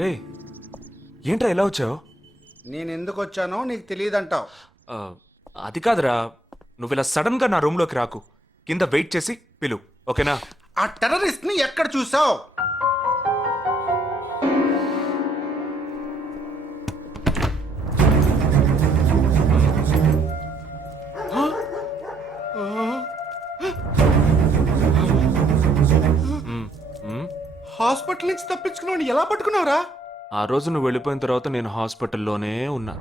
రే ఏంట్రా ఎలా వచ్చావు? నేను ఎందుకు వచ్చానో నీకు తెలియదంటావు. అది కాదురా, నువ్వు ఇలా సడన్ గా నా రూమ్ లోకి రాకు. కింద వెయిట్ చేసి పిలు, ఓకేనా? ఆ టెర్రరిస్ట్ ని ఎక్కడ చూసావు? హాస్పిటల్ నుంచి తప్పించుకున్నావు, ఎలా పట్టుకున్నావురా? ఆ రోజు నువ్వు వెళ్ళిపోయిన తర్వాత నేను హాస్పిటల్లోనే ఉన్నా.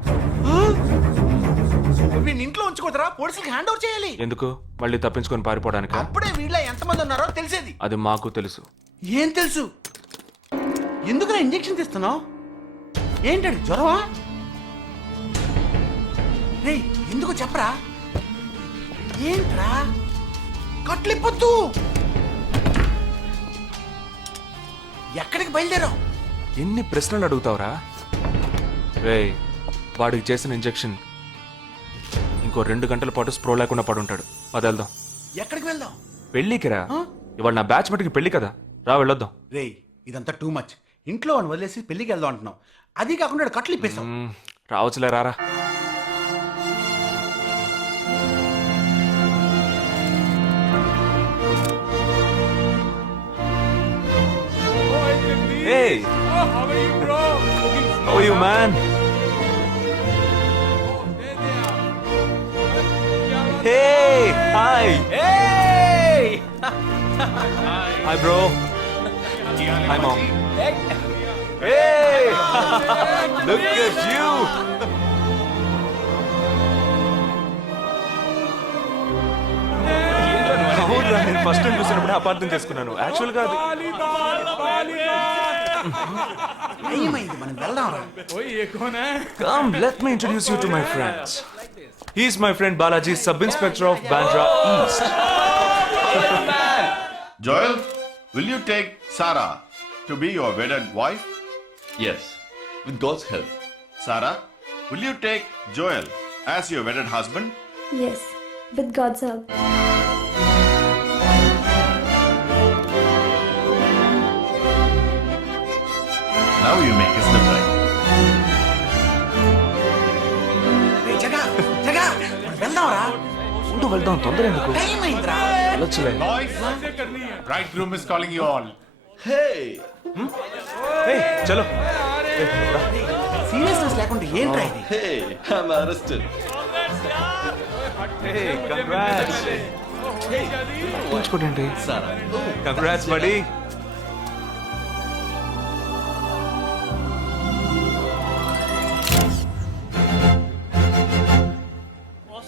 వీడిని ఇంట్లో ఉంచుకోదరా, పోలీసులకు హ్యాండ్ ఓవర్ చేయాలి. ఎందుకు? మళ్ళీ తప్పించుకొని పారిపోవడానికి? అప్పుడే వీళ్ళ ఎంతమంది ఉన్నారో తెలిసేది. అది మాకు తెలుసు. ఏం తెలుసు? ఎందుకు ఇంజెక్షన్ తీస్తున్నావు? ఏంటండి జ్వరమా? రే ఎందుకు చెప్పరా? ఏంట్రా కట్లిప్పొద్దు. ఎక్కడికి బయలుదేరావు? ఎన్ని ప్రశ్నలు అడుగుతావురా? రే వాడికి చేసిన ఇంజెక్షన్ ఇంకో 2 గంటల పాటు స్ప్రో లేకుండా పడుంటాడు. అది వెళ్దాం. ఎక్కడికి వెళ్దాం? పెళ్ళికి రా. ఇవాళ నా బ్యాచ్ మటుకి పెళ్లి కదా, రా వెళ్ళొద్దాం. రే ఇదంతా టూ మచ్. ఇంట్లో వాడిని వదిలేసి పెళ్లికి వెళ్దాం అంటున్నావు. అది కాకుండా కట్లు ఇప్పేస్తాం. రావచ్చులే, రారా. Hey! Oh, how are you, bro? How are you, man? There they are. Hey! Hi! Hey! Hi, bro. Hi, mom. Hey! Look at you! అవునురా, నేను ఫస్ట్ టైం చూసినప్పుడు అపార్థం చేసుకున్నాను. యాక్చువల్ గా ఏమైంది? మనం వెళ్దాం రా. ओए ये कौन है? Come, let me introduce you to my friends. He's my friend Balaji, Sub-Inspector of Bandra East. Joel, will you take Sarah to be your wedded wife? Yes, with God's help. Sarah, will you take Joel as your wedded husband? Yes, with God's help. Now you may kiss them right. రే జగా జగా మనం వెళ్దాం రా. ఉండు, వెళ్దాం. తొందర ఎందుకు? Time అయిందిరా. వెళ్ళొచ్చులే. Boys, bridegroom is calling you all. Hey! Hey, చలో. Seriousness లేకుండా ఏంట్రా ఇది? Hey! I'm arrested. Hey, congrats. ఉంచుకోండి. Sarah. Congrats, buddy.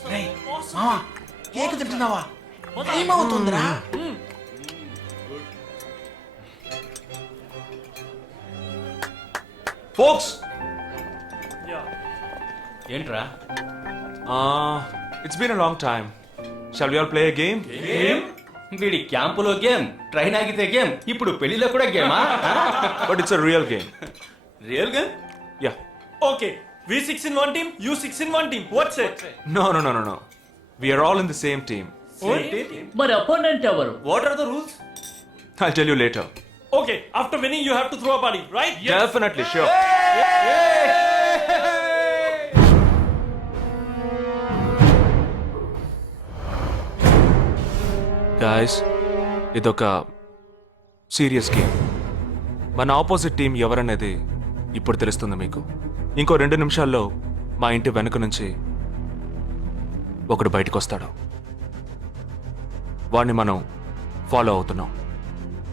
రే మావా, కేక్ తింటున్నావా? టైం అవుతుందిరా. Folks! ఏంట్రా? It's been a long time. Shall we all play a game? వీడి క్యాంపులో గేమ్, ట్రైన్ ఆగితే గేమ్, ఇప్పుడు పెళ్లిలో కూడా గేమా? But it's a real game. Real game? Yeah. Okay, we 6 in one team, you 6 in one team. What's it? No. We are all in the same team. మరి opponent ఎవరు? What are the rules? I'll tell you later. Okay, after winning you have to throw a party, right? Definitely, sure. Guys, ఇదొక serious game. మన opposite team ఎవరనేది ఇప్పుడు తెలుస్తుంది మీకు. ఇంకో 2 నిమిషాల్లో మా ఇంటి వెనుక నుంచి ఒకడు బయటకు వస్తాడు. వాడిని మనం ఫాలో అవుతున్నాం.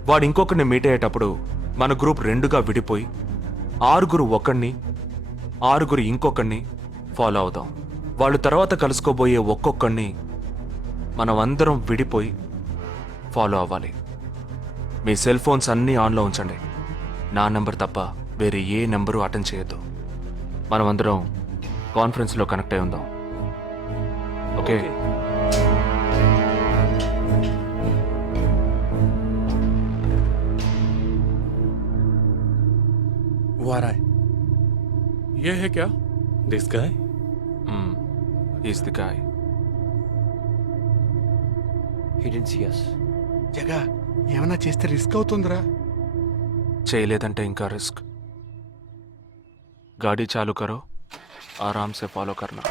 వాడు ఇంకొకరిని మీట్ అయ్యేటప్పుడు మన గ్రూప్ 2గా విడిపోయి 6 ఒకడిని 6 ఇంకొకరిని ఫాలో అవుదాం. వాళ్ళు తర్వాత కలుసుకోబోయే ఒక్కొక్కడిని మనం అందరం విడిపోయి ఫాలో అవ్వాలి. మీ సెల్ ఫోన్స్ అన్నీ ఆన్లో ఉంచండి. నా నెంబర్ తప్ప వేరే ఏ నెంబరు అటెండ్ చేయొద్దు. మనం అందరం కాన్ఫరెన్స్లో కనెక్ట్ అయి ఉందాం. ఓకే? Who are I? ये है क्या? This guy? He's the guy. He didn't see us. జగా ఏమన్నా చేస్తే రిస్క్ అవుతుందిరా. చేయలేదంటే ఇంకా రిస్క్. गाड़ी चालू करो, आराम से फॉलो करना.